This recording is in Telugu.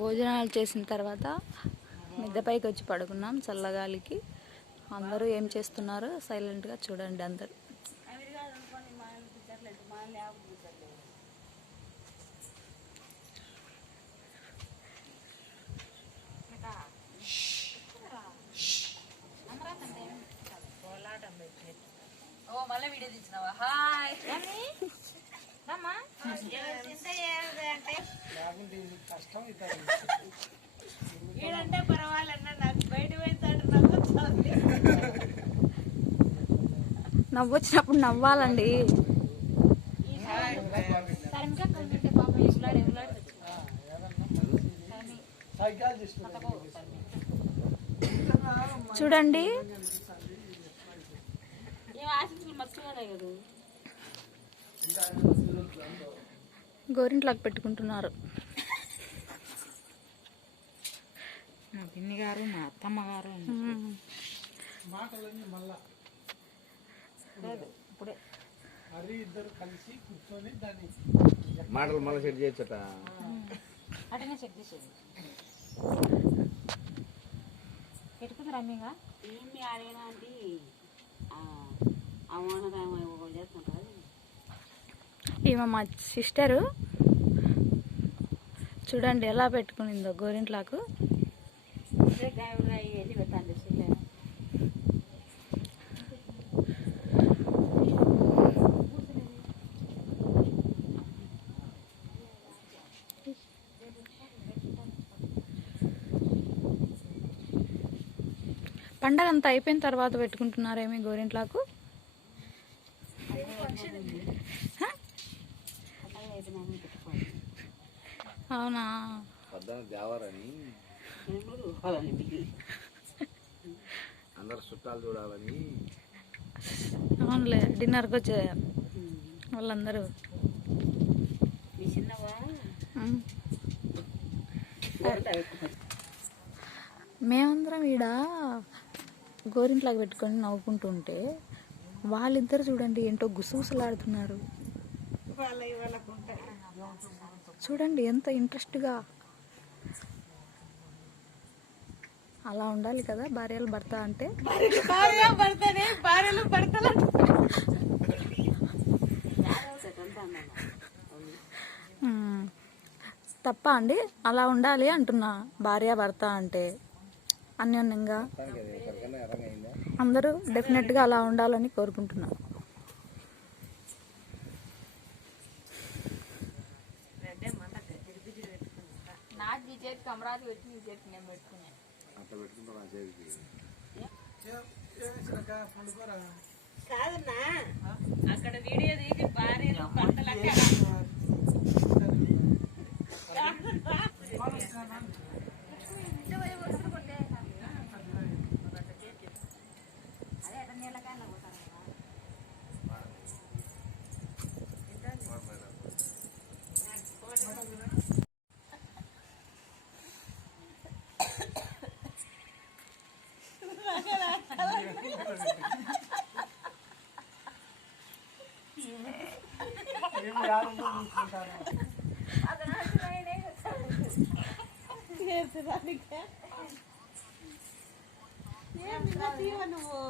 భోజనాలు చేసిన తర్వాత మిద్దెపైకి వచ్చి పడుకున్నాం చల్లగాలికి. అందరూ ఏం చేస్తున్నారు సైలెంట్గా చూడండి అందరూ. మళ్ళీ వీడియో తీసినావా? హాయ్ ఈడంటే పర్వాలన్నా నాకు బయట పోయితాడు నవ్వొచ్చినప్పుడు నవ్వాలండి. చూడండి గోరింట్లోకి పెట్టుకుంటున్నారు. మా పిన్ని గారు మా అత్తమ్మ గారు ఇప్పుడే ఇద్దరు కలిసి కూర్చొని దాన్ని మాటలు మళ్ళీ సెట్ చేయొచ్చట. అటనే సెట్ చేసేది పెట్టుకుంది రమ్మిగా ఏమి అడిగినా అంటే ఈమె మా సిస్టరు. చూడండి ఎలా పెట్టుకునిందో గోరింట్లాకు. పండగ అంతా అయిపోయిన తర్వాత పెట్టుకుంటున్నారేమి గోరింట్లాకు? అవునా? దేవారని అందరు చుట్టాలు చూడాలని. అవునులే, డిన్నర్కి వచ్చే వాళ్ళందరూ. మేమందరం ఈడ గోరింట్లాగా పెట్టుకొని నవ్వుకుంటూ ఉంటే వాళ్ళిద్దరు చూడండి ఏంటో గుసగుసలాడుతున్నారు. చూడండి ఎంత ఇంట్రెస్ట్గా. అలా ఉండాలి కదా భార్యలు భర్త అంటే. తప్ప అండి? అలా ఉండాలి అంటున్నా. భార్య భర్త అంటే అన్యోన్యంగా అందరూ డెఫినెట్గా అలా ఉండాలని కోరుకుంటున్నా. కాదన్నా అక్కడ వీడియో తీసి భార్యలు పంటలకి నువ్వు